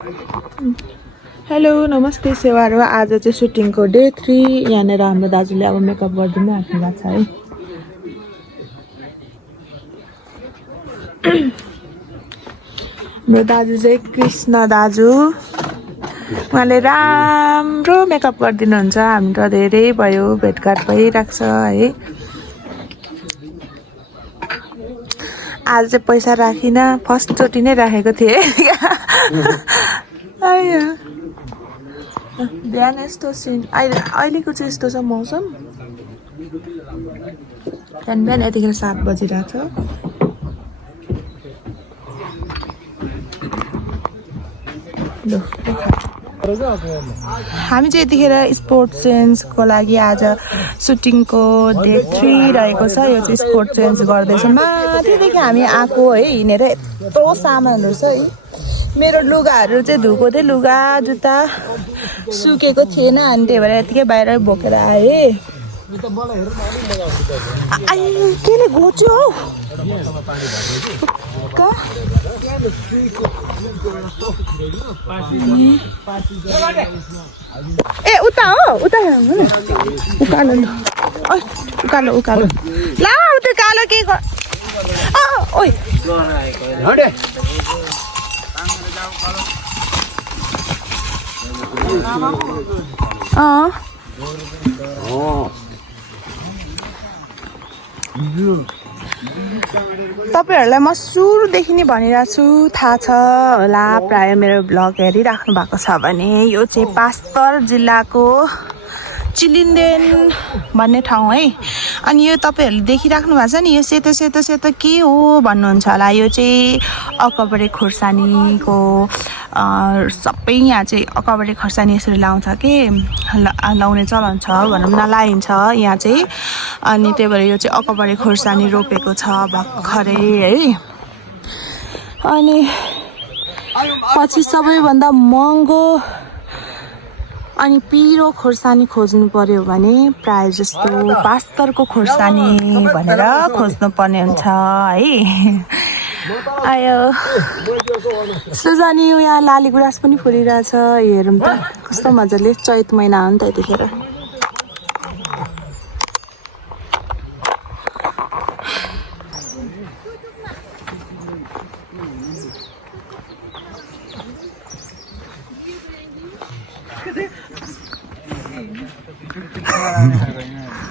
Hello नमस्ते सेवारो आज चाहिँ सुटिङको डे 3 यहाँनिर हाम्रो दाजुले अब मेकअप गरिदिनु आँट्नु भएको छ है। हाम्रो दाजु चाहिँ कृष्ण दाजु, उहाँले राम्रो मेकअप गरिदिनुहुन्छ। हामी त धेरै भयो भेटघाट भइरहेको छ है। आज चाहिँ पैसा राखिनँ, फर्स्टचोटि नै राखेको थिएँ। बिहान यस्तो सिन अहिलेको चाहिँ यस्तो छ मौसम। बिहान यतिखेर 7 बजिरहेको छ। हामी चाहिँ यतिखेर स्पोर्ट चेन्जको लागि आज सुटिङको डे 3 रहेको छ। यो चाहिँ स्पोर्ट चेन्ज गर्दैछ। माथिदेखि हामी आएको है, हिँडेर यत्रो सामानहरू छ है। मेरो लुगाहरू चाहिँ धुएको थिएँ, लुगा जुत्ता सुकेको थिएन, अनि त्यही भएर यतिकै बाहिर बोकेर आएँ। केले घोच्यो हौ? ए उता हो, उता उकालो उकालो उकालो ला उता कालो के ओइ तपाईहरुलाई म सुरुदेखि नै भनिरहेको छु, थाहा छ होला प्राय मेरो ब्लग हेरिराख्नु भएको छ भने। यो चाहिँ पास्तर जिल्लाको चिलिन्देन भन्ने ठाउँ है। अनि यो तपाईहरुले देखिराख्नु भएको छ नि, यो सेतो सेतो सेतो के हो भन्नुहुन्छ होला। यो चाहिँ अकबरे खुर्सानीको सबै यहाँ चाहिँ अकबरे खुर्सानी यसरी लाउँछ कि लाउने चलन छ भनौँ न, लाइन्छ यहाँ चाहिँ। अनि त्यही भएर यो चाहिँ अकबरे खुर्सानी रोपेको छ भर्खरै है। अनि पछि सबैभन्दा महँगो अनि पिरो खुर्सानी खोज्नु पर्यो भने प्राय जस्तो पास्तरको खुर्सानी भनेर खोज्नु पर्ने हुन्छ है। आयो सुजानी, यहाँ लाली गुराँस पनि फुलिरहेछ। हेरौँ त कस्तो मजाले, चैत महिना हो नि त यतिखेर।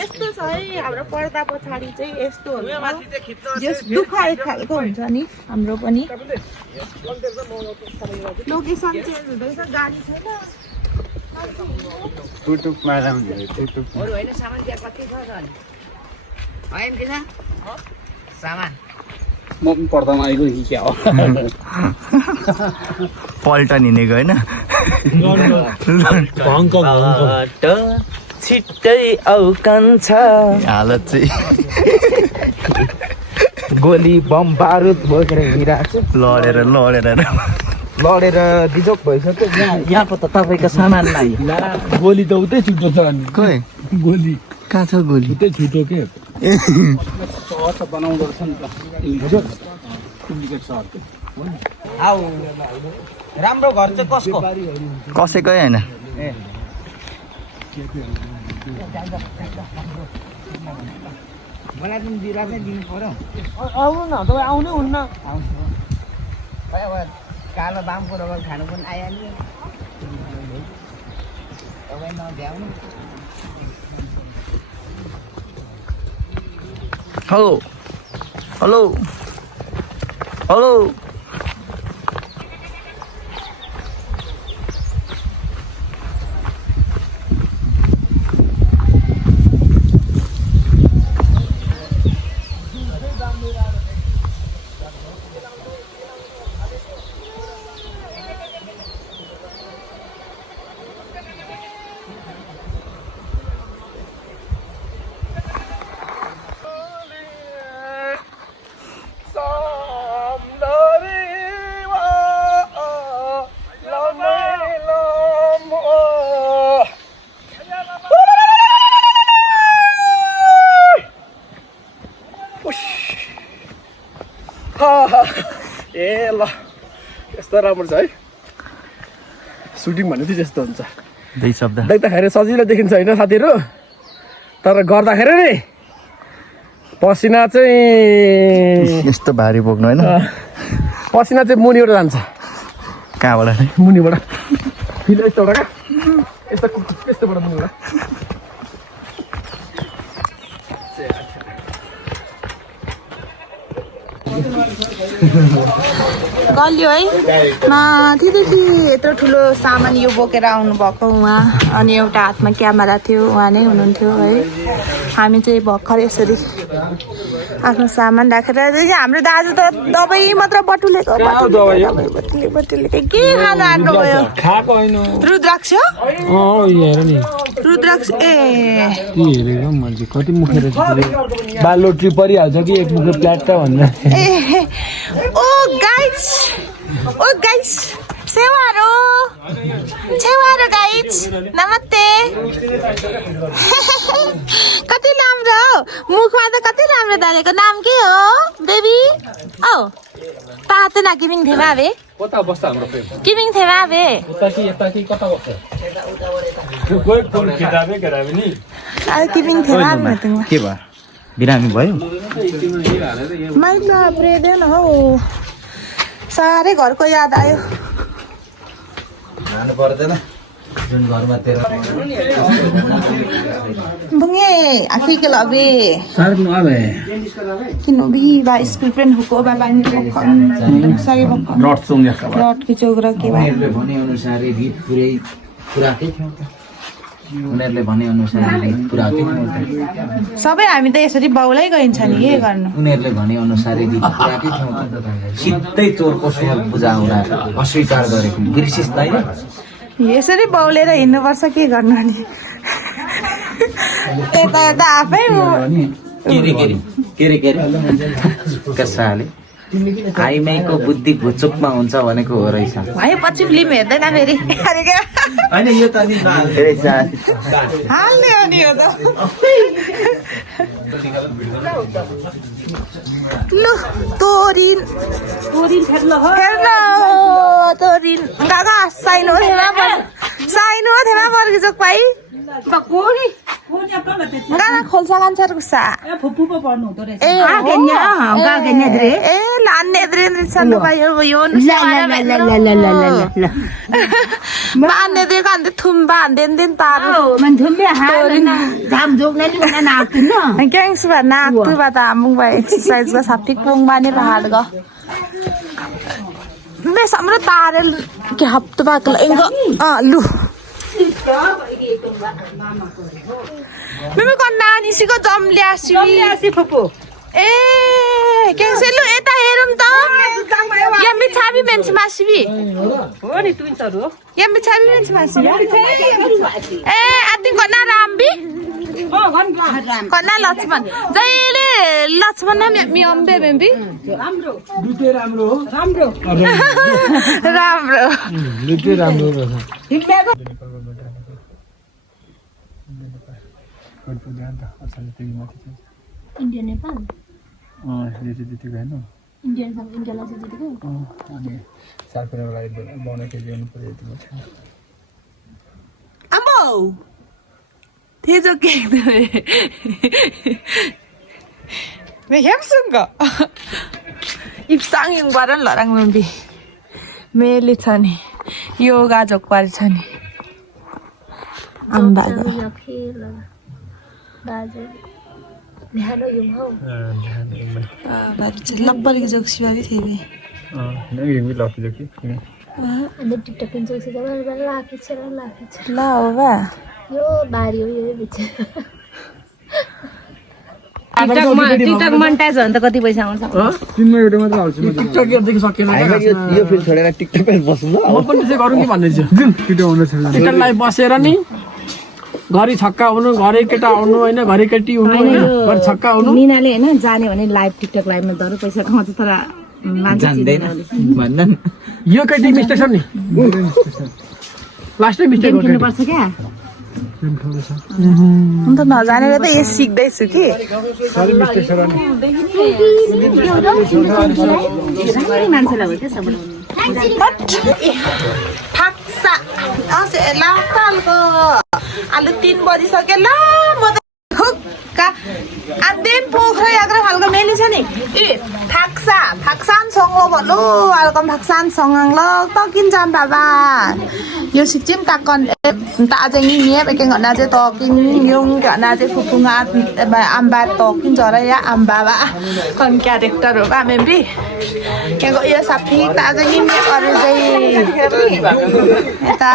यस्तो छ है हाम्रो पर्दा पछाडि चाहिँ यस्तो दुःख एक खालको हुन्छ नि। हाम्रो पनि लोकेसन चेन्ज हुँदैछ, गाडी छैन। म पनि पर्दामा आइगयो कि क्या हो। पल्टन हिँडेको होइन, छिट्टै औकान्छ हालत चाहिँ। गोली बम बारुद बोकेर हिँडिरहेको छु, लडेर बिजोक भइसक्यो। यहाँ पो त तपाईँको सामान नै गोली त उतै छुटो छ अनि खोइ गोली कहाँ छ गोली? उतै छुटो के सहर त बनाउँदो रहेछ नि त। डुप्लिकेट सहरको आऊ राम्रो घर चाहिँ कसको? कसैकै होइन। मलाई पनि बिरा चाहिँ दिनु पर्यो। आउनु न तपाईँ आउनै हुन्न। आउँछु खै अब कालो बामको रगत खानु पनि आइहाल्यो। तपाईँ नभ्याउनु। हेलो हेलो हेलो ए ल यस्तो राम्रो छ है। सुटिङ भने चाहिँ त्यस्तो हुन्छ दुई शब्द देख्दाखेरि सजिलो देखिन्छ होइन साथीहरू तर गर्दाखेरि नि पसिना चाहिँ यस्तो भारी बोक्नु होइन पसिना चाहिँ मुनिबाट जान्छ कहाँबाट मुनिबाट फिल यस्तोबाट क्या यस्तोबाट मुनिबाट गल्यो है माथिदेखि यत्रो ठुलो सामान यो बोकेर आउनु भएको उहाँ अनि एउटा हातमा क्यामेरा थियो उहाँ नै हुनुहुन्थ्यो है हामी चाहिँ भर्खर यसरी आफ्नो सामान राखेर हाम्रो दाजु त दबाई मात्र बटुलेको बटुलेको के खान आँट्नुभयो खाएको होइन रुद्राक्ष हेर नि रुद्राक्ष ए ती हेरेको मैले कति मुखेर बाल लोट्री परिहाल्छ कि एक मुखे प्लाट त भन्दा ए ओ गाइस सेवारो गाइस नमस्ते कति राम्रो मुखमा त कति राम्रो डालेको नाम के हो बेबी औ ताते ना किमिङ थेमा बे कता बस्छ हाम्रो प्रेम किमिङ थेमा बे यता कि कता बस्छ कोही फोन किताबे नि आ किमिङ थेमा बे त के भयो बिरामी भयो मैले प्रेदैन हौ साह्रै घरको याद आयो खानु पर्दैन जुन घरमा तेरो बुङे आखिर के लबे सार न आबे किन भी बा स्कुल पेन हुको बा बानी सही बक नट सुङ या रट के चोगरा के बा उनीहरूले भने अनुसार गीत पुराकै थियो उनीहरूले भने अनुसार गीत पुराकै थियो सबै हामी त यसरी बाउलै गइन्छ नि के गर्नु उनीहरूले भने अनुसार गीत पुराकै थियो सिधै चोरको स्वर बुझाउन अस्वीकार गरेको बिर्सिस होइन यसरी बाउलेर हिँड्नुपर्छ के गर्नु अनि यता यता आफै के रे कसाले आइमाईको बुद्धि भुचुकमा हुन्छ भनेको हो रहेछ भाइ पछि फिल्म हेर्दैन फेरि अरे के होइन यो त नि हाल्ने हो नि यो त लु तोरिन हेर्न तोरिन गागा साइनो थेमा पर्गी जोक पाइ गाना खोल्सा लान्छर गुस्सा ए लान्ने द्रेन्द्र सल्लो भयो यो मान्ने द्रे कान्ते थुम्बा दिन तारो क्यांग सुबह नाक तु बात आमुङ बा एक्सरसाइज गा साथी पोङ बाने पहाड गा बे समरो तारे के हप्ता बा कलेंग लु मेमे कोन नानी सिको जम्ल्यासी फुपु ए केसे लु एता हेरौं त यम्बी छाबी मेन्स मासिबी हो नि ट्विन्सहरु यम्बी छाबी मेन्स मासिबी ए आति कोना रामबी कोना लक्ष्मण जहिले लक्ष्मण मी अम्बे बेम्बी राम्रो दुटे राम्रो लुटे राम्रो India Nepal. जितेको होइन Indian sama India lah जितेको. अनि सार्फेरको लागि बनाउने के गर्नु पर्यो यति मात्र अम्बो तेजो के मे हेमसुङ इप्साङ युङ बारन लराङ मम्बी मेले छ नि योगा जोकपार छ नि आम्बाको Bazu. Nihano yung ho. लब्बर की जोक शिवाली थी भी नहीं ये भी लाकी जोकी Ada TikTok yang sukses sama laki ला होगा Yo bari yo bicha. TikTok monetise हो भने त कति पैसा आउँछ तिनमा एउटा मात्र आउँछ टिकटक हेर्दैको सकेन यो फिल्म छोडेर टिकटकमा बस्नु म पनि चाहिँ गरौँ कि भन्दै छु टिकटक हुन छैन टिकटलाई बसेर नि घरि छक्का हुनु घरि केटा आउनु होइन घरि केटी हुनु होइन घरि छक्का हुनु मिनाले हैन जाने भने लाइभ टिकटक लाइभमा दरु पैसा कमाउँछ तर मान्छे जान्दैन भन्दैन यो केटी मिस्टेक छ नि लास्टै मिस्टेक हो किन्नु पर्छ क्या म त नजानेर त यो सिक्दैछु कि सरी मिस्टेक छ र नि मान्छेलाई हो क्या सब फाक्सा ल खालको आलु 3 बजिसक्यो ल म त हुक्का आदेन पोखरा यात्रा खालको मेली छ नि ए थाक्सान सँग भलो अलकम थाक्सान सँग ल तकिन जाम बाबा यो Sikkim ताकन ta aja ini ya pakai nggak naje talking yung nggak naje fufungat ambar talking jora ya ambaba kon karakter ba membri yang kok ya sapi ta aja ini orang jai eta